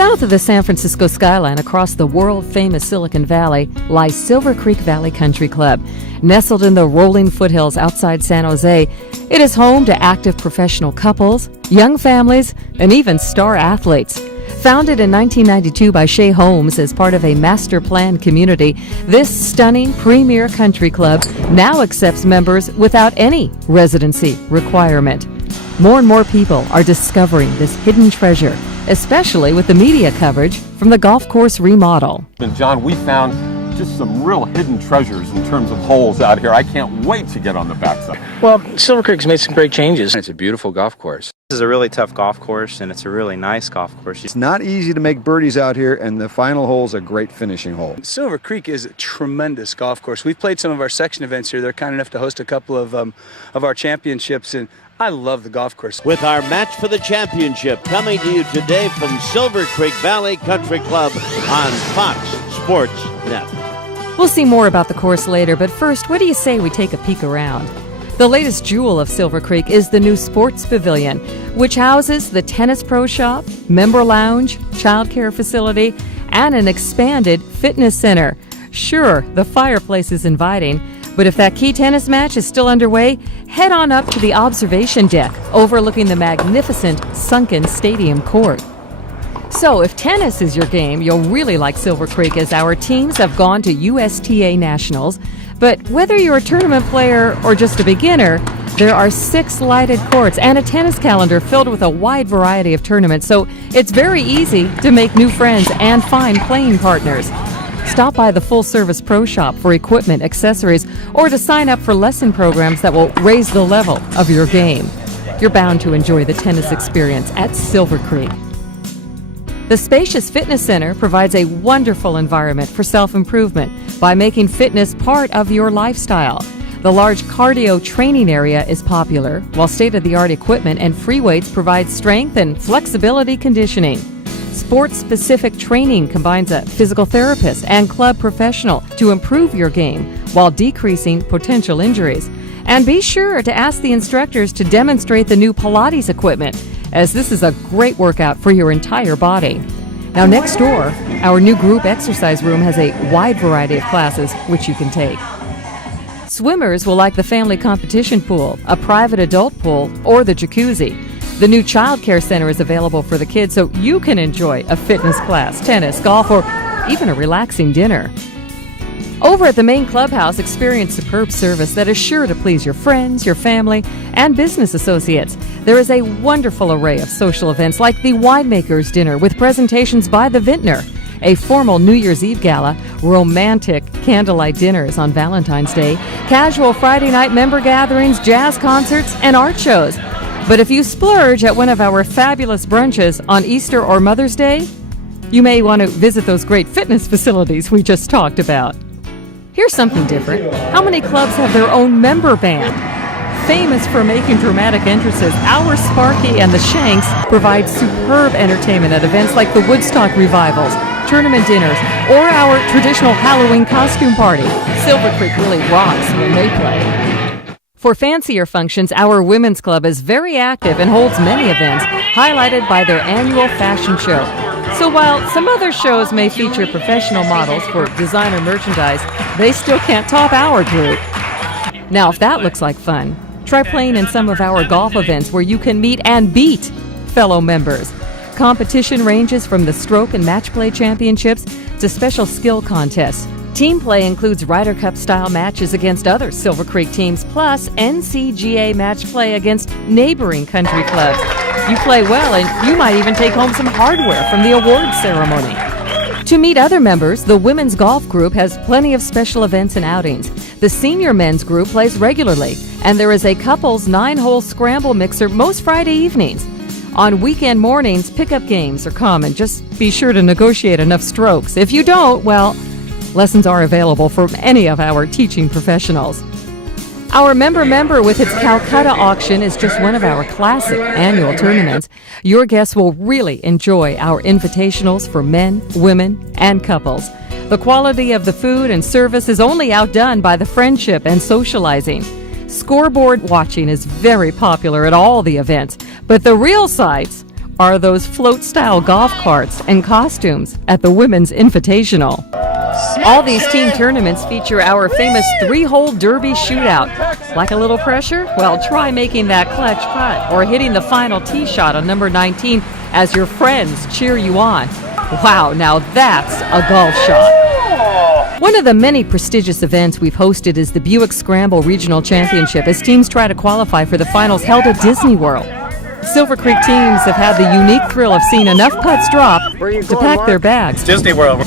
South of the San Francisco skyline, across the world-famous Silicon Valley, lies Silver Creek Valley Country Club. Nestled in the rolling foothills outside San Jose, it is home to active professional couples, young families, and even star athletes. Founded in 1992 by Shea as part of a master plan community, this stunning premier country club now accepts members without any residency requirement. More and more people are discovering this hidden treasure, especially with the media coverage from the golf course remodel. And John, we found just some real hidden treasures in terms of holes out here. I can't wait to get on the backside. Well, Silver Creek's made some great changes. It's a beautiful golf course. This is a really tough golf course, and it's a really nice golf course. It's not easy to make birdies out here, and the final hole is a great finishing hole. Silver Creek is a tremendous golf course. We've played some of our section events here. They're kind enough to host a couple of our championships, and I love the golf course. With our match for the championship coming to you today from Silver Creek Valley Country Club on Fox Sports Net. We'll see more about the course later, but first, what do you say we take a peek around? The latest jewel of Silver Creek is the new Sports Pavilion, which houses the tennis pro shop, member lounge, childcare facility, and an expanded fitness center. Sure, the fireplace is inviting, but if that key tennis match is still underway, head on up to the observation deck overlooking the magnificent sunken stadium court. So if tennis is your game, you'll really like Silver Creek, as our teams have gone to USTA Nationals. But whether you're a tournament player or just a beginner, there are 6 lighted courts and a tennis calendar filled with a wide variety of tournaments, so it's very easy to make new friends and find playing partners. Stop by the full-service pro shop for equipment, accessories, or to sign up for lesson programs that will raise the level of your game. You're bound to enjoy the tennis experience at Silver Creek. The spacious fitness center provides a wonderful environment for self-improvement by making fitness part of your lifestyle. The large cardio training area is popular, while state-of-the-art equipment and free weights provide strength and flexibility conditioning. Sports-specific training combines a physical therapist and club professional to improve your game while decreasing potential injuries. And be sure to ask the instructors to demonstrate the new Pilates equipment, as this is a great workout for your entire body. Now, next door, our new group exercise room has a wide variety of classes which you can take. Swimmers will like the family competition pool, a private adult pool, or the jacuzzi. The new child care center is available for the kids, so you can enjoy a fitness class, tennis, golf, or even a relaxing dinner. Over at the main clubhouse, experience superb service that is sure to please your friends, your family, and business associates. There is a wonderful array of social events like the Winemakers Dinner with presentations by the Vintner, a formal New Year's Eve gala, romantic candlelight dinners on Valentine's Day, casual Friday night member gatherings, jazz concerts, and art shows. But if you splurge at one of our fabulous brunches on Easter or Mother's Day, you may want to visit those great fitness facilities we just talked about. Here's something different. How many clubs have their own member band? Famous for making dramatic entrances, our Sparky and the Shanks provide superb entertainment at events like the Woodstock revivals, tournament dinners, or our traditional Halloween costume party. Silver Creek really rocks when they play. For fancier functions, our women's club is very active and holds many events, highlighted by their annual fashion show. So while some other shows may feature professional models for designer merchandise, they still can't top our group. Now, if that looks like fun, try playing in some of our golf events where you can meet and beat fellow members. Competition ranges from the stroke and match play championships to special skill contests. Team play includes Ryder Cup-style matches against other Silver Creek teams, plus NCGA match play against neighboring country clubs. You play well, and you might even take home some hardware from the awards ceremony. To meet other members, the women's golf group has plenty of special events and outings. The senior men's group plays regularly, and there is a couples 9-hole scramble mixer most Friday evenings. On weekend mornings, pickup games are common. Just be sure to negotiate enough strokes. If you don't, well, lessons are available from any of our teaching professionals. Our member with its Calcutta auction is just one of our classic annual tournaments. Your guests will really enjoy our invitationals for men, women, and couples. The quality of the food and service is only outdone by the friendship and socializing. Scoreboard watching is very popular at all the events, but the real sights are those float-style golf carts and costumes at the Women's Invitational. All these team tournaments feature our famous 3-hole derby shootout. Like a little pressure? Well, try making that clutch putt or hitting the final tee shot on number 19 as your friends cheer you on. Wow, now that's a golf shot. One of the many prestigious events we've hosted is the Buick Scramble Regional Championship as teams try to qualify for the finals held at Disney World. Silver Creek teams have had the unique thrill of seeing enough putts drop to pack their bags. Disney World.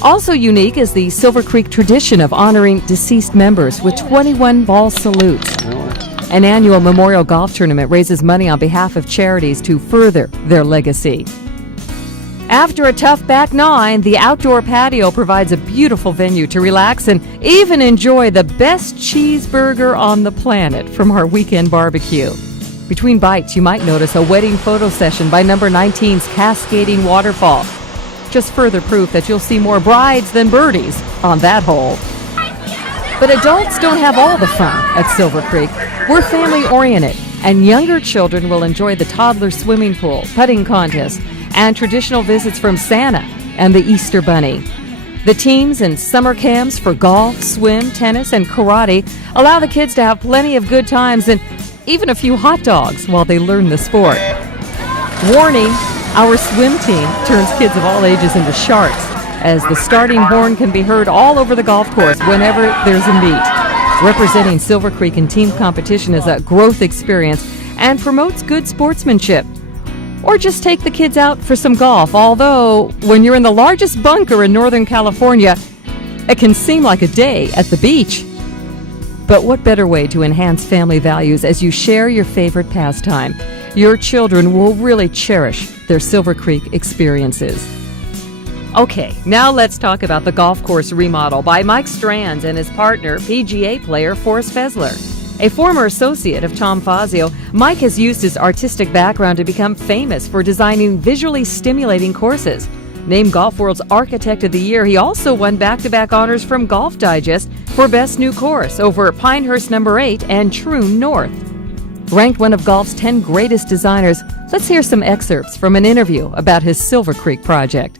Also unique is the Silver Creek tradition of honoring deceased members with 21 ball salutes. An annual memorial golf tournament raises money on behalf of charities to further their legacy. After a tough back 9, the outdoor patio provides a beautiful venue to relax and even enjoy the best cheeseburger on the planet from our weekend barbecue. Between bites, you might notice a wedding photo session by number 19's Cascading Waterfall. Just further proof that you'll see more brides than birdies on that hole. But adults don't have all the fun at Silver Creek. We're family-oriented, and younger children will enjoy the toddler swimming pool, putting contest, and traditional visits from Santa and the Easter Bunny. The teams and summer camps for golf, swim, tennis, and karate allow the kids to have plenty of good times and even a few hot dogs while they learn the sport. Warning, our swim team turns kids of all ages into sharks, as the starting horn can be heard all over the golf course whenever there's a meet. Representing Silver Creek in team competition is a growth experience and promotes good sportsmanship. Or just take the kids out for some golf, although when you're in the largest bunker in Northern California, it can seem like a day at the beach. But what better way to enhance family values as you share your favorite pastime? Your children will really cherish their Silver Creek experiences. Okay, now let's talk about the golf course remodel by Mike Strands and his partner, PGA player Forrest Fessler. A former associate of Tom Fazio, Mike has used his artistic background to become famous for designing visually stimulating courses. Named Golf World's Architect of the Year, he also won back-to-back honors from Golf Digest for Best New Course over Pinehurst No. 8 and Troon North. Ranked one of golf's 10 greatest designers, let's hear some excerpts from an interview about his Silver Creek project.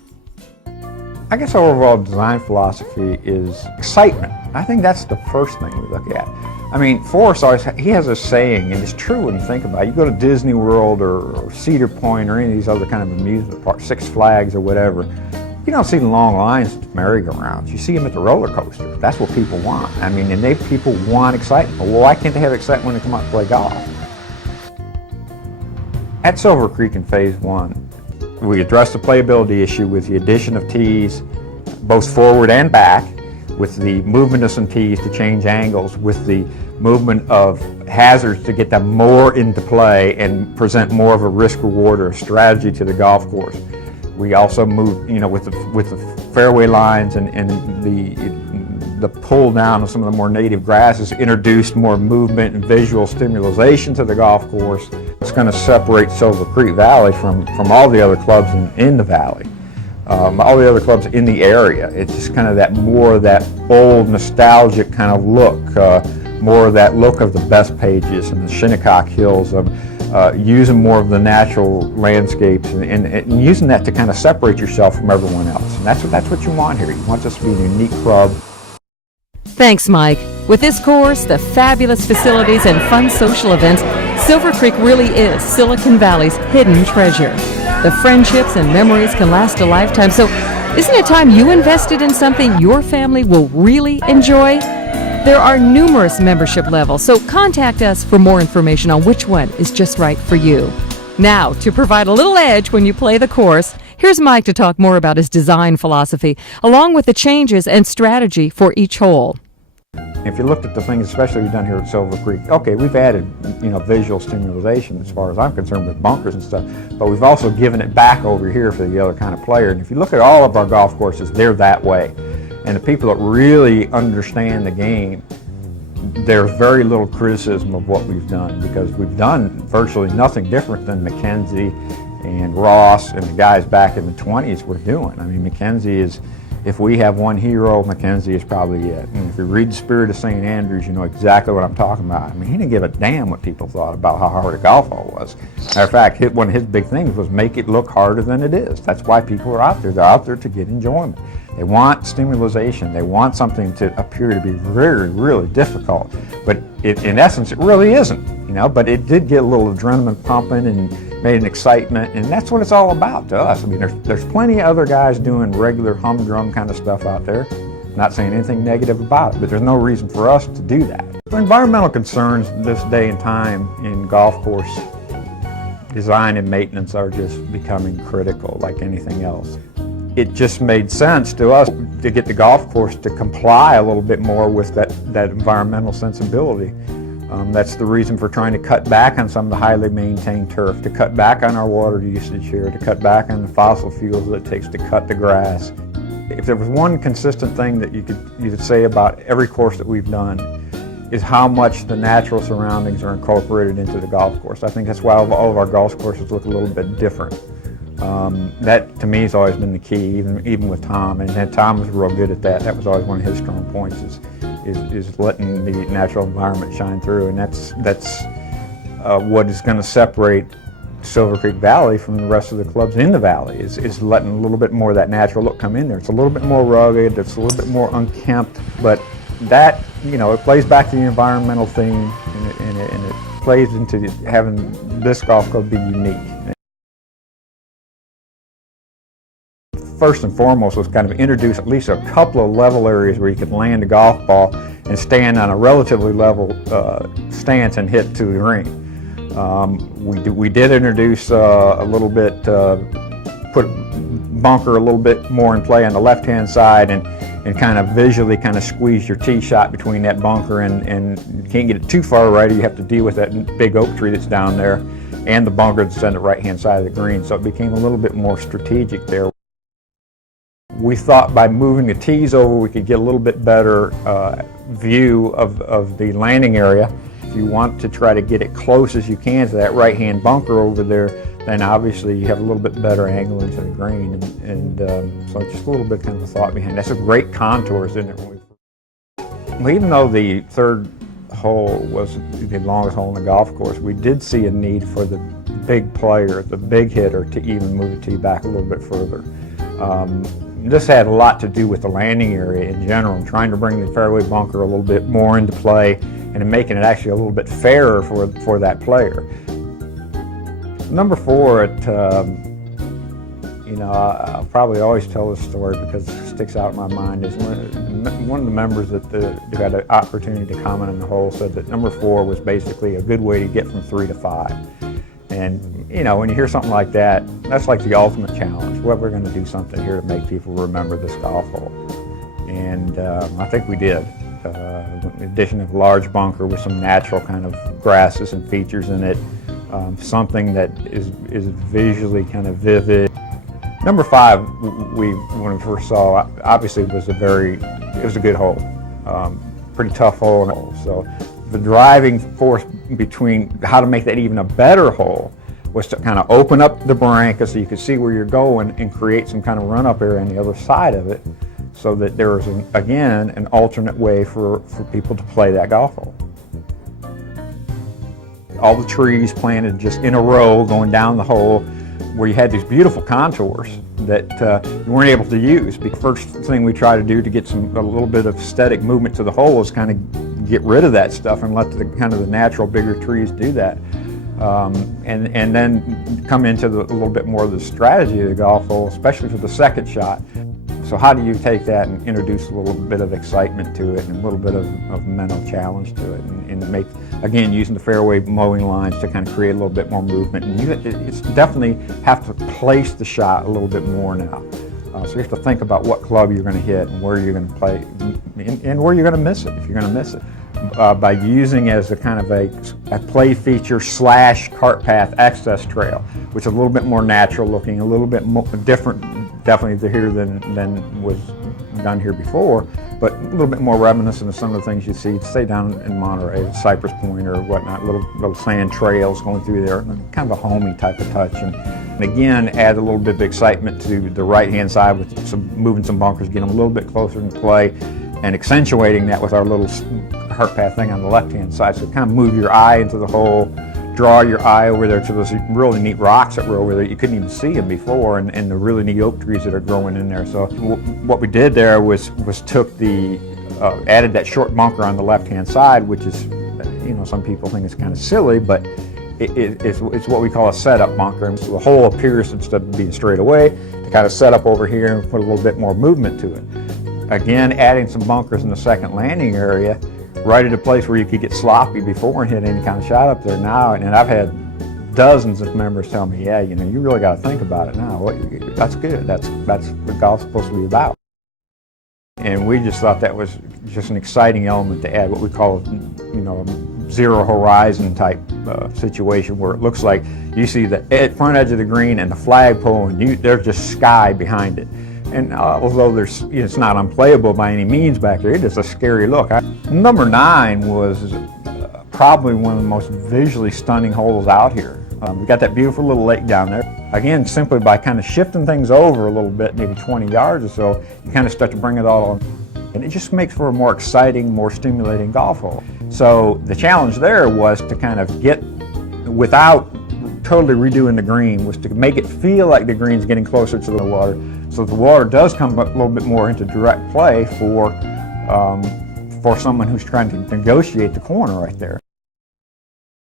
I guess our overall design philosophy is excitement. I think that's the first thing we look at. I mean, Forrest always, he has a saying, and it's true when you think about it. You go to Disney World or Cedar Point or any of these other kind of amusement parks, Six Flags or whatever, you don't see the long lines at the merry-go-rounds. You see them at the roller coaster. That's what people want. I mean, and people want excitement. Well, why can't they have excitement when they come out to play golf? At Silver Creek in Phase 1, we addressed the playability issue with the addition of tees, both forward and back, with the movement of some tees to change angles, with the movement of hazards to get them more into play and present more of a risk-reward or a strategy to the golf course. We also moved, with the fairway lines and the pull down of some of the more native grasses, introduced more movement and visual stimulation to the golf course. It's going to separate Silver Creek Valley from all the other clubs in the valley. All the other clubs in the area. It's just kind of that old nostalgic kind of look, more of that look of the Best Pages and the Shinnecock Hills, of using more of the natural landscapes and using that to kind of separate yourself from everyone else. And that's what you want here. You want this to be a unique club. Thanks, Mike. With this course, the fabulous facilities and fun social events, Silver Creek really is Silicon Valley's hidden treasure. The friendships and memories can last a lifetime, so isn't it time you invested in something your family will really enjoy? There are numerous membership levels, so contact us for more information on which one is just right for you. Now, to provide a little edge when you play the course, here's Mike to talk more about his design philosophy, along with the changes and strategy for each hole. If you looked at the things, especially we've done here at Silver Creek, okay, we've added, visual stimulation as far as I'm concerned with bunkers and stuff, but we've also given it back over here for the other kind of player. And if you look at all of our golf courses, they're that way. And the people that really understand the game, there's very little criticism of what we've done, because we've done virtually nothing different than Mackenzie and Ross and the guys back in the 20s were doing. I mean, Mackenzie is, if we have one hero, Mackenzie is probably it. And you read The Spirit of St. Andrews, you know exactly what I'm talking about. I mean, he didn't give a damn what people thought about how hard a golf hole was. Matter of fact, one of his big things was make it look harder than it is. That's why people are out there. They're out there to get enjoyment. They want stimulation. They want something to appear to be very, really difficult. But in essence, it really isn't, you know. But it did get a little adrenaline pumping and made an excitement, and that's what it's all about to us. I mean, there's plenty of other guys doing regular humdrum kind of stuff out there. Not saying anything negative about it, but there's no reason for us to do that. Environmental concerns this day and time in golf course design and maintenance are just becoming critical like anything else. It just made sense to us to get the golf course to comply a little bit more with that environmental sensibility. That's the reason for trying to cut back on some of the highly maintained turf, to cut back on our water usage here, to cut back on the fossil fuels that it takes to cut the grass. If there was one consistent thing that you could say about every course that we've done, is how much the natural surroundings are incorporated into the golf course. I think that's why all of our golf courses look a little bit different. That to me has always been the key, even with Tom, and Tom was real good at that. That was always one of his strong points, is letting the natural environment shine through, and that's what is going to separate Silver Creek Valley from the rest of the clubs in the valley, is letting a little bit more of that natural look come in there. It's a little bit more rugged, it's a little bit more unkempt, but that, you know, it plays back to the environmental theme, and it plays into having this golf club be unique. First and foremost was kind of introduce at least a couple of level areas where you could land a golf ball and stand on a relatively level stance and hit to the green. We did introduce a little bit, put bunker a little bit more in play on the left-hand side, and kind of visually kind of squeeze your tee shot between that bunker, and you can't get it too far right, or you have to deal with that big oak tree that's down there and the bunker that's on the right-hand side of the green. So it became a little bit more strategic there. We thought by moving the tees over, we could get a little bit better view of the landing area. If you want to try to get it close as you can to that right-hand bunker over there, then obviously you have a little bit better angle into the green, and so just a little bit kind of a thought behind it. That's a great contours in it. Well, even though the third hole was the longest hole in the golf course, we did see a need for the big player, the big hitter, to even move the tee back a little bit further. This had a lot to do with the landing area in general, and trying to bring the fairway bunker a little bit more into play and making it actually a little bit fairer for that player. Number 4, you know, I'll probably always tell this story because it sticks out in my mind, is one of the members that who had an opportunity to comment on the hole said that number 4 was basically a good way to get from 3 to 5. And, you know, when you hear something like that, that's like the ultimate challenge. Well, we're going to do something here to make people remember this golf hole. And I think we did. In addition of a large bunker with some natural kind of grasses and features in it, something that is visually kind of vivid. Number 5, when we first saw, obviously it was a good hole. Pretty tough hole. So the driving force between how to make that even a better hole was to kind of open up the barranca so you could see where you're going and create some kind of run-up area on the other side of it, so that there was, again, an alternate way for people to play that golf hole. All the trees planted just in a row going down the hole, where you had these beautiful contours that you weren't able to use. The first thing we try to do to get a little bit of aesthetic movement to the hole is kind of get rid of that stuff and let the natural bigger trees do that. And then come into a little bit more of the strategy of the golf hole, especially for the second shot. So how do you take that and introduce a little bit of excitement to it and a little bit of mental challenge to it, and make, again, using the fairway mowing lines to kind of create a little bit more movement. And it's definitely have to place the shot a little bit more now. So you have to think about what club you're going to hit and where you're going to play and where you're going to miss it, if you're going to miss it. By using as a kind of a play feature / cart path access trail, which is a little bit more natural looking, a little bit more different, definitely here than was done here before, but a little bit more reminiscent of some of the things you see, say, down in Monterey, Cypress Point or whatnot, little sand trails going through there, kind of a homey type of touch. And again, add a little bit of excitement to the right-hand side with moving some bunkers, get them a little bit closer in play, and accentuating that with our little heart path thing on the left-hand side. So kind of move your eye into the hole, draw your eye over there to those really neat rocks that were over there. You couldn't even see them before, and the really neat oak trees that are growing in there. So what we did there was took the, added that short bunker on the left-hand side, which is, you know, some people think it's kind of silly, but it's what we call a setup bunker. And so the hole appears, instead of being straight away, to kind of set up over here and put a little bit more movement to it. Again, adding some bunkers in the second landing area, right at a place where you could get sloppy before and hit any kind of shot up there now. And I've had dozens of members tell me, yeah, you know, you really got to think about it now. That's good. That's what golf's supposed to be about. And we just thought that was just an exciting element to add, what we call, you know, zero horizon type situation, where it looks like you see the front edge of the green and the flagpole, and there's just sky behind it. And although there's, you know, it's not unplayable by any means back there, it is a scary look. Number 9 was probably one of the most visually stunning holes out here. We got that beautiful little lake down there. Again, simply by kind of shifting things over a little bit, maybe 20 yards or so, you kind of start to bring it all on. And it just makes for a more exciting, more stimulating golf hole. So the challenge there was to kind of get, without totally redoing the green, was to make it feel like the green's getting closer to the water, so the water does come a little bit more into direct play for someone who's trying to negotiate the corner right there.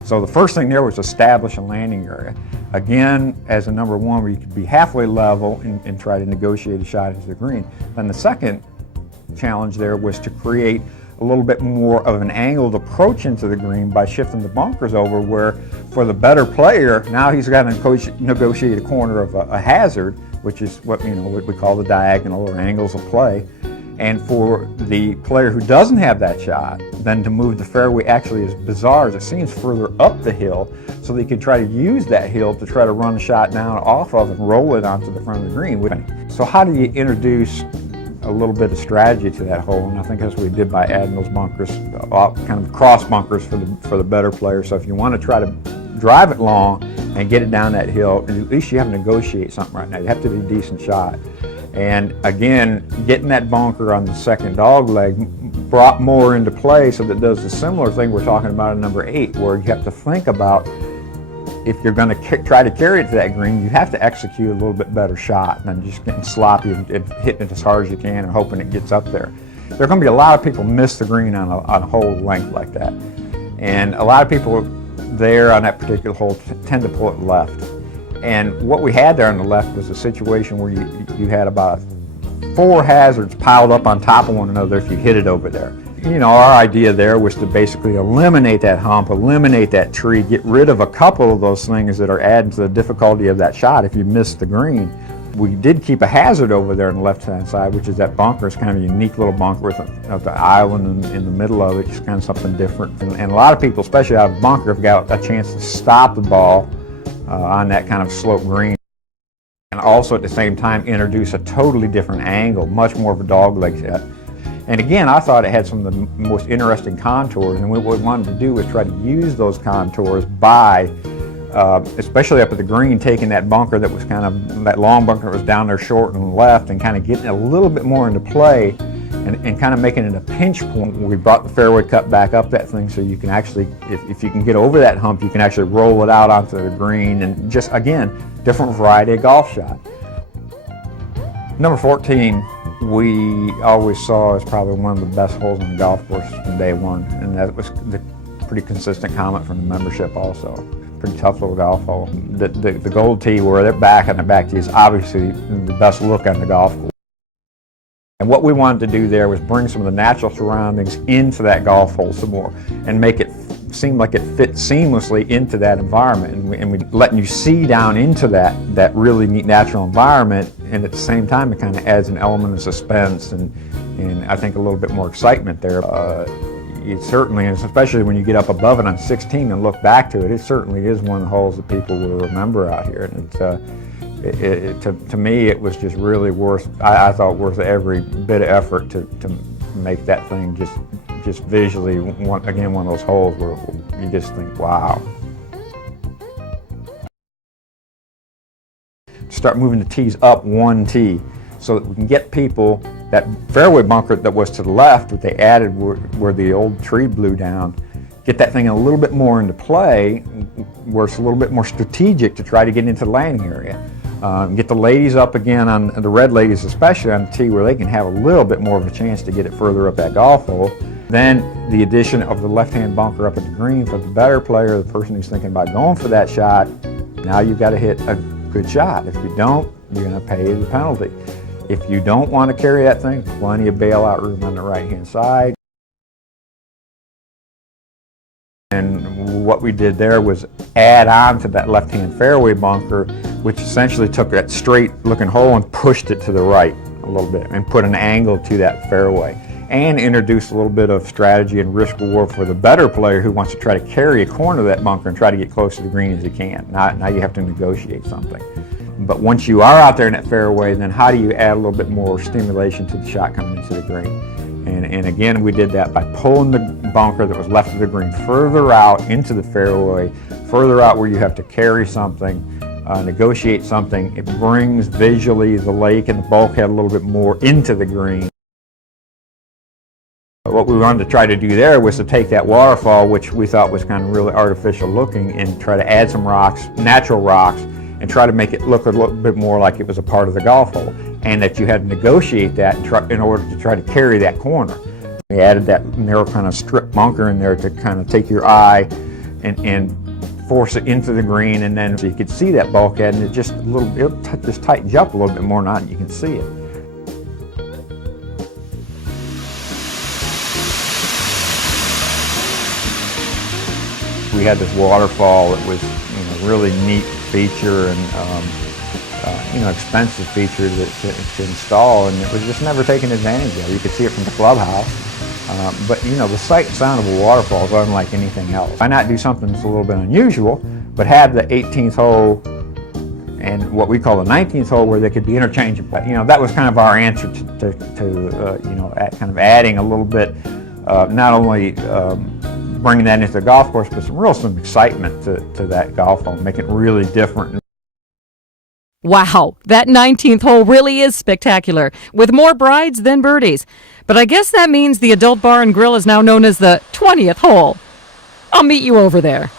So the first thing there was establish a landing area. Again, as a number 1, where you could be halfway level and try to negotiate a shot into the green. Then the second challenge there was to create a little bit more of an angled approach into the green by shifting the bunkers over, where for the better player, now he's got to negotiate a corner of a hazard, which is what we call the diagonal or angles of play. And for the player who doesn't have that shot, then to move the fairway, actually, as bizarre as it seems, further up the hill, so they can try to use that hill to try to run the shot down off of and roll it onto the front of the green. So how do you introduce a little bit of strategy to that hole? And I think that's what we did by adding those bunkers, kind of cross bunkers for the better player. So if you want to try to drive it long and get it down that hill, at least you have to negotiate something right now. You have to do a decent shot. And again, getting that bunker on the second dog leg brought more into play, so that does the similar thing we're talking about in number 8, where you have to think about, if you're going to try to carry it to that green, you have to execute a little bit better shot than just getting sloppy and hitting it as hard as you can and hoping it gets up there. There are going to be a lot of people miss the green on a hole length like that. And a lot of people there on that particular hole tend to pull it left. And what we had there on the left was a situation where you had about 4 hazards piled up on top of one another if you hit it over there. You know, our idea there was to basically eliminate that hump, eliminate that tree, get rid of a couple of those things that are adding to the difficulty of that shot if you miss the green. We did keep a hazard over there on the left-hand side, which is that bunker. It's kind of a unique little bunker with the island in the middle of it, just kind of something different. And a lot of people, especially out of the bunker, have got a chance to stop the ball on that kind of slope green, and also at the same time introduce a totally different angle, much more of a dogleg set. And again, I thought it had some of the most interesting contours, and what we wanted to do was try to use those contours by, especially up at the green, taking that bunker that was kind of, that long bunker that was down there short and left, and kind of getting a little bit more into play, and kind of making it a pinch point. We brought the fairway cut back up that thing, so you can actually, if you can get over that hump, you can actually roll it out onto the green, and just, again, different variety of golf shot. Number 14, we always saw as probably one of the best holes on the golf course from day one, and that was the pretty consistent comment from the membership also. Pretty tough little golf hole. The gold tee, where they're back on the back tee, is obviously the best look on the golf course. And what we wanted to do there was bring some of the natural surroundings into that golf hole some more, and make it seem like it fits seamlessly into that environment. And we letting you see down into that really neat natural environment, and at the same time it kind of adds an element of suspense and I think a little bit more excitement there. It certainly, and especially when you get up above it on 16 and look back to it, it certainly is one of the holes that people will remember out here. And to me, it was just really worth, I thought, worth every bit of effort to make that thing just visually, again, one of those holes where you just think, wow. Start moving the tees up 1 tee so that we can get people that fairway bunker that was to the left that they added where the old tree blew down, get that thing a little bit more into play where it's a little bit more strategic to try to get into the landing area. Get the ladies up again, on the red ladies especially, on the tee where they can have a little bit more of a chance to get it further up that golf hole. Then the addition of the left-hand bunker up at the green for the better player, the person who's thinking about going for that shot. Now you've got to hit a good shot. If you don't, you're going to pay the penalty. If you don't want to carry that thing, plenty of bailout room on the right-hand side. And what we did there was add on to that left-hand fairway bunker, which essentially took that straight-looking hole and pushed it to the right a little bit and put an angle to that fairway, and introduced a little bit of strategy and risk reward for the better player who wants to try to carry a corner of that bunker and try to get close to the green as he can. Now you have to negotiate something. But once you are out there in that fairway, then how do you add a little bit more stimulation to the shot coming into the green? And again, we did that by pulling the bunker that was left of the green further out into the fairway, further out where you have to carry something, negotiate something. It brings visually the lake and the bulkhead a little bit more into the green. What we wanted to try to do there was to take that waterfall, which we thought was kind of really artificial looking, and try to add some rocks, natural rocks, and try to make it look a little bit more like it was a part of the golf hole, and that you had to negotiate that in order to try to carry that corner. We added that narrow kind of strip bunker in there to kind of take your eye and force it into the green, and then so you could see that bulkhead, and it just just tightens you up a little bit more now, and you can see it. We had this waterfall that was, really neat feature and expensive feature to install, and it was just never taken advantage of. You could see it from the clubhouse, but the sight and sound of a waterfall is unlike anything else. Why not do something that's a little bit unusual, but have the 18th hole and what we call the 19th hole where they could be interchangeable? That was kind of our answer to kind of adding a little bit, not only bringing that into the golf course, but some excitement to that golf hole, make it really different. Wow, that 19th hole really is spectacular, with more brides than birdies. But I guess that means the adult bar and grill is now known as the 20th hole. I'll meet you over there.